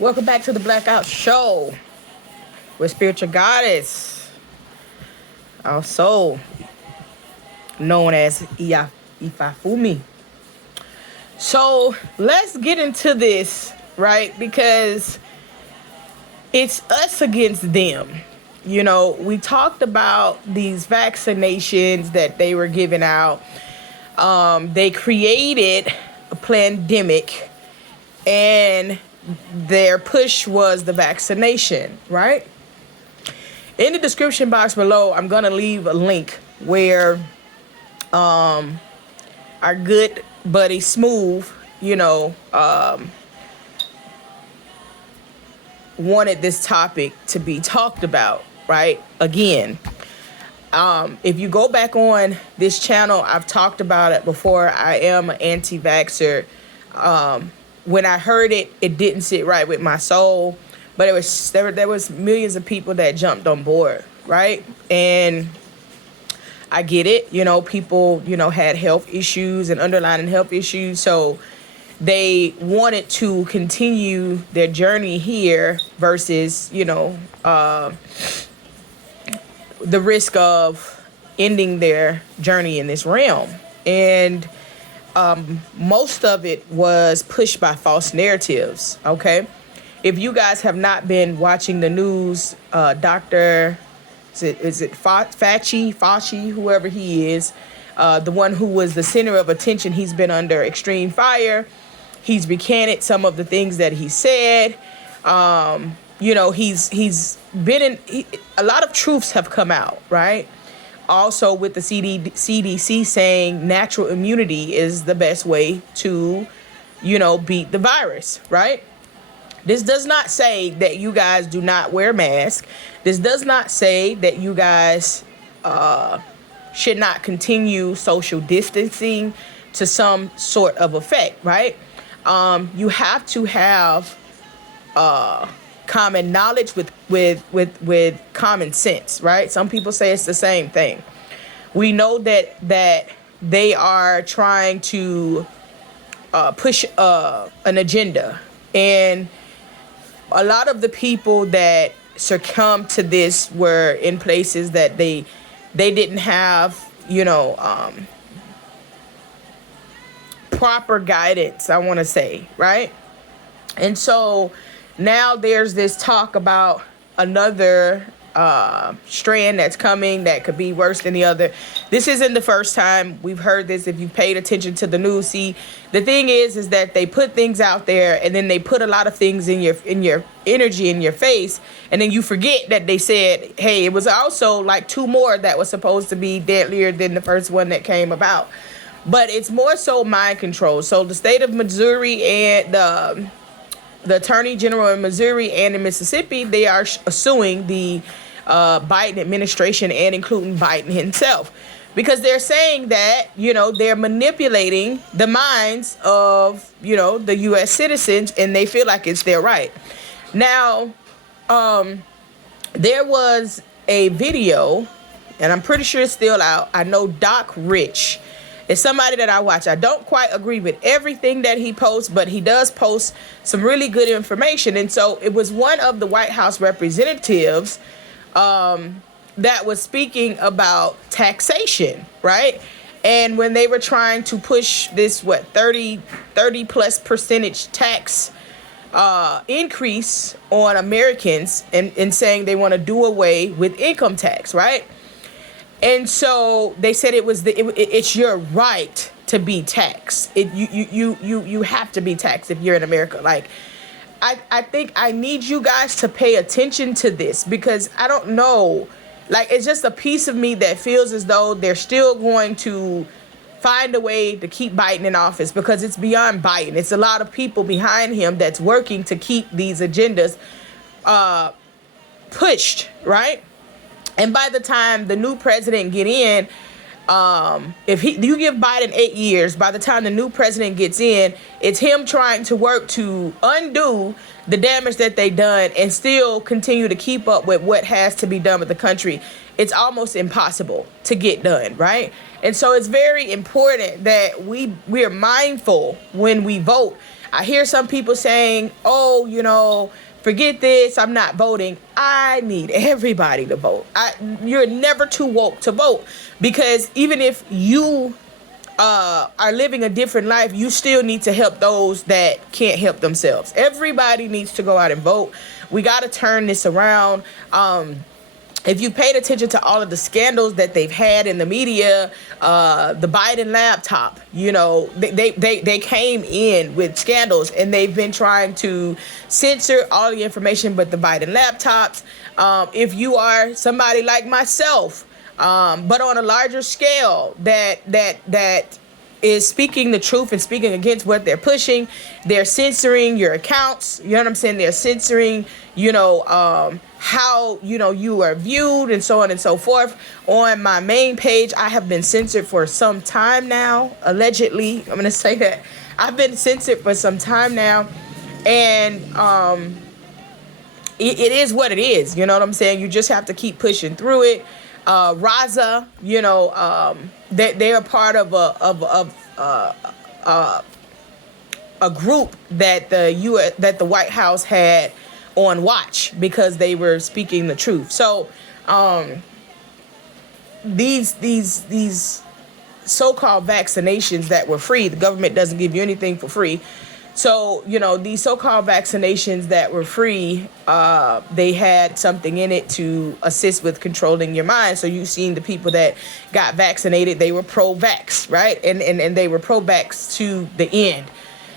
Welcome back to the Blackout Show with Spiritual Goddess, also known as Ifafumi. So let's get into this, right? Because it's us against them. You know, we talked about these vaccinations that they were giving out. They created a pandemic, and their push was the vaccination, right? In the description box below, I'm going to leave a link where our good buddy Smooth, wanted this topic to be talked about, right? Again, if you go back on this channel, I've talked about it before. I am an anti-vaxxer. When I heard it, it didn't sit right with my soul, but there was millions of people that jumped on board, right? And I get it. People, had health issues and underlying health issues, so they wanted to continue their journey here versus, the risk of ending their journey in this realm. And most of it was pushed by false narratives, okay? If you guys have not been watching the news, Dr. Is it Fauci, whoever he is, the one who was the center of attention, he's been under extreme fire. He's recanted some of the things that he said. He's been in, a lot of truths have come out, right? Also with the CDC saying natural immunity is the best way to, beat the virus, right? This does not say that you guys do not wear masks. This does not say that you guys should not continue social distancing to some sort of effect, right? You have to have common knowledge with common sense, right? Some people say it's the same thing. We know that they are trying to push an agenda, and a lot of the people that succumbed to this were in places that they didn't have, proper guidance, I want to say, right? And so now there's this talk about another strand that's coming that could be worse than the other. This isn't the first time we've heard this. If you paid attention to the news, see, the thing is that they put things out there, and then they put a lot of things in your energy, in your face, and then you forget that they said, hey, it was also like 2 more that was supposed to be deadlier than the first one that came about. But it's more so mind control. So the state of Missouri and the attorney general in Missouri and in Mississippi, they are suing the Biden administration, and including Biden himself, because they're saying that, they're manipulating the minds of, the U.S. citizens, and they feel like it's their right. Now, there was a video, and I'm pretty sure it's still out. I know Doc Rich is somebody that I watch. I don't quite agree with everything that he posts, but he does post some really good information. And so it was one of the White House representatives that was speaking about taxation, right? And when they were trying to push this, 30 plus percentage tax increase on Americans, and saying they want to do away with income tax, right? And so they said it's your right to be taxed. You have to be taxed if you're in America. Like, I think I need you guys to pay attention to this, because I don't know, like, it's just a piece of me that feels as though they're still going to find a way to keep Biden in office, because it's beyond Biden. It's a lot of people behind him that's working to keep these agendas pushed, right? And by the time the new president get in, if you give Biden 8 years, by the time the new president gets in, it's him trying to work to undo the damage that they done and still continue to keep up with what has to be done with the country. It's almost impossible to get done, right? And so it's very important that we are mindful when we vote. I hear some people saying, oh, forget this, I'm not voting. I need everybody to vote. You're never too woke to vote, because even if you are living a different life, you still need to help those that can't help themselves. Everybody needs to go out and vote. We got to turn this around. If you paid attention to all of the scandals that they've had in the media, the Biden laptop, they came in with scandals, and they've been trying to censor all the information but the Biden laptops. If you are somebody like myself, but on a larger scale, that is speaking the truth and speaking against what they're pushing, they're censoring your accounts. You know what I'm saying? They're censoring, how, you are viewed, and so on and so forth. On my main page, I have been censored for some time now, allegedly. I'm going to say that. I've been censored for some time now, and it is what it is. You know what I'm saying? You just have to keep pushing through it. Raza, they are part of a group that the White House had on watch because they were speaking the truth. So these so-called vaccinations that were free, the government doesn't give you anything for free. So, these so-called vaccinations that were free, they had something in it to assist with controlling your mind. So you've seen the people that got vaccinated, they were pro-vax, right? And they were pro-vax to the end.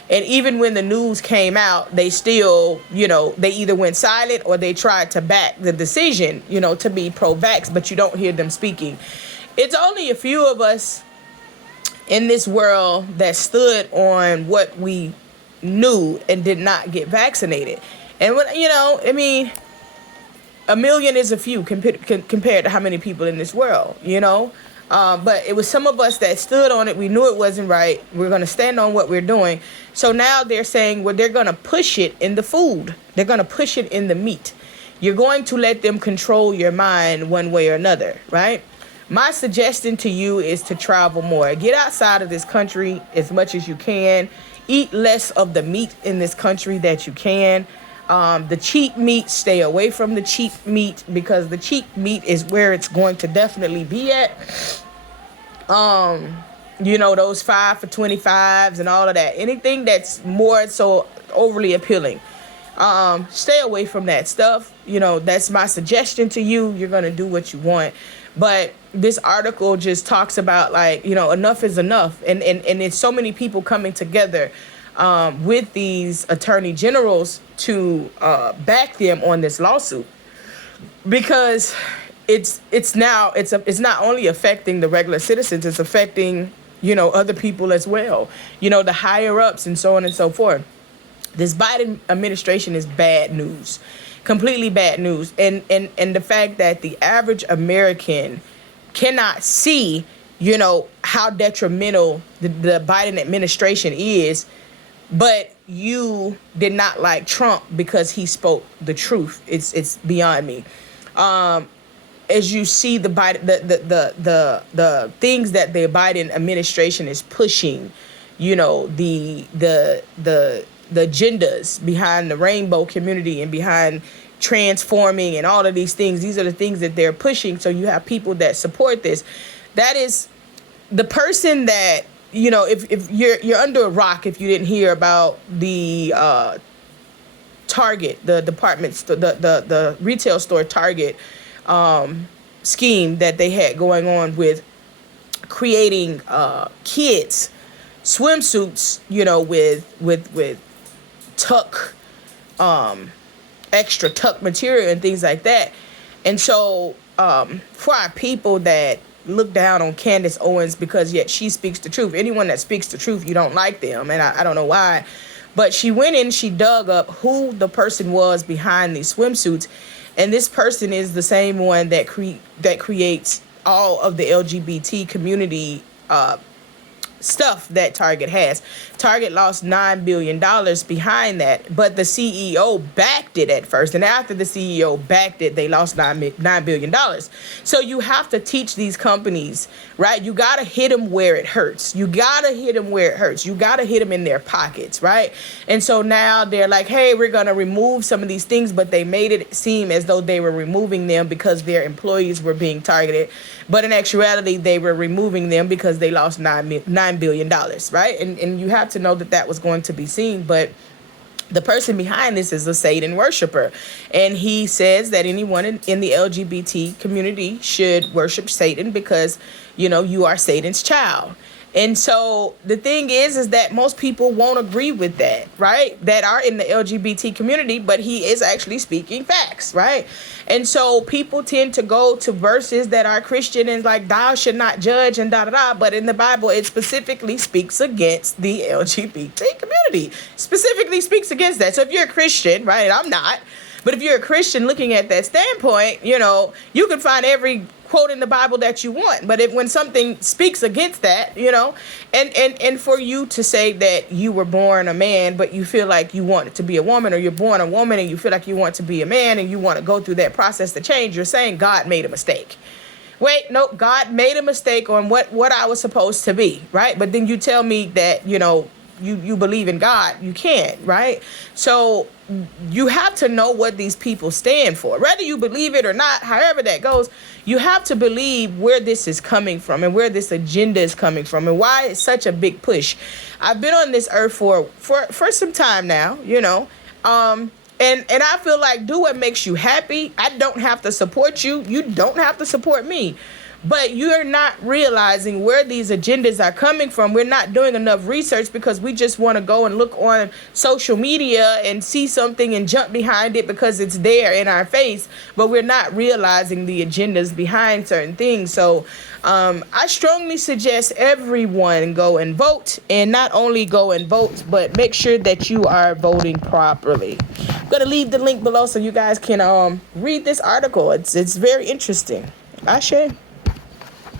And even when the news came out, they still, they either went silent or they tried to back the decision, to be pro-vax, but you don't hear them speaking. It's only a few of us in this world that stood on what we knew and did not get vaccinated. And when, a million is a few compared to how many people in this world, but it was some of us that stood on it. We knew it wasn't right. We're going to stand on what we're doing. So now they're saying, well, they're going to push it in the food. They're going to push it in the meat. You're going to let them control your mind one way or another, right? My suggestion to you is to travel more. Get outside of this country as much as you can. Eat less of the meat in this country that you can. The cheap meat, stay away from the cheap meat, because the cheap meat is where it's going to definitely be at. Those 5 for $25s and all of that. Anything that's more so overly appealing. Stay away from that stuff. That's my suggestion to you. You're going to do what you want. But this article just talks about, enough is enough. And it's so many people coming together with these attorney generals to back them on this lawsuit, because it's not only affecting the regular citizens, it's affecting other people as well, the higher ups and so on and so forth. This Biden administration is bad news, completely bad news, and the fact that the average American cannot see how detrimental the Biden administration is. But you did not like Trump because he spoke the truth. It's beyond me. As you see the Biden, the things that the Biden administration is pushing, the agendas behind the rainbow community and behind transforming and all of these things. These are the things that they're pushing. So you have people that support this. That is the person that. If you're under a rock, if you didn't hear about the Target, the the retail store Target scheme that they had going on with creating kids swimsuits, with tuck, extra tuck material and things like that. And so for our people that look down on Candace Owens because yet she speaks the truth. Anyone that speaks the truth, you don't like them, and I don't know why. But she went in, she dug up who the person was behind these swimsuits, and this person is the same one that creates all of the LGBT community stuff that Target has. Target lost $9 billion behind that, but the CEO backed it at first. And after the CEO backed it, they lost $9 billion. So you have to teach these companies, right? You got to hit them where it hurts. You got to hit them where it hurts. You got to hit them in their pockets, right? And so now they're like, hey, we're going to remove some of these things, but they made it seem as though they were removing them because their employees were being targeted. But in actuality, they were removing them because they lost $9 billion, right? And you have to know that that was going to be seen. But the person behind this is a Satan worshiper. And he says that anyone in the LGBT community should worship Satan because, you know, you are Satan's child. And so the thing is that most people won't agree with that, right? That are in the LGBT community, but he is actually speaking facts, right? And so people tend to go to verses that are Christian and like, thou should not judge and da-da-da. But in the Bible, it specifically speaks against the LGBT community. Specifically speaks against that. So if you're a Christian, right, I'm not. But if you're a Christian looking at that standpoint, you know, you can find every quote in the Bible that you want. But if when something speaks against that, you know, and for you to say that you were born a man, but you feel like you want to be a woman, or you're born a woman and you feel like you want to be a man and you want to go through that process to change, you're saying God made a mistake. Wait, no, God made a mistake on what I was supposed to be, right? But then you tell me that, you know, you believe in God. You can't, right? So you have to know what these people stand for. Whether you believe it or not, however that goes, you have to believe where this is coming from and where this agenda is coming from and why it's such a big push. I've been on this earth for some time now, you know, and I feel like do what makes you happy. I don't have to support you. You don't have to support me. But you're not realizing where these agendas are coming from. We're not doing enough research because we just want to go and look on social media and see something and jump behind it because it's there in our face. But we're not realizing the agendas behind certain things. So I strongly suggest everyone go and vote, and not only go and vote, but make sure that you are voting properly. I'm going to leave the link below so you guys can read this article. It's very interesting. Ashe.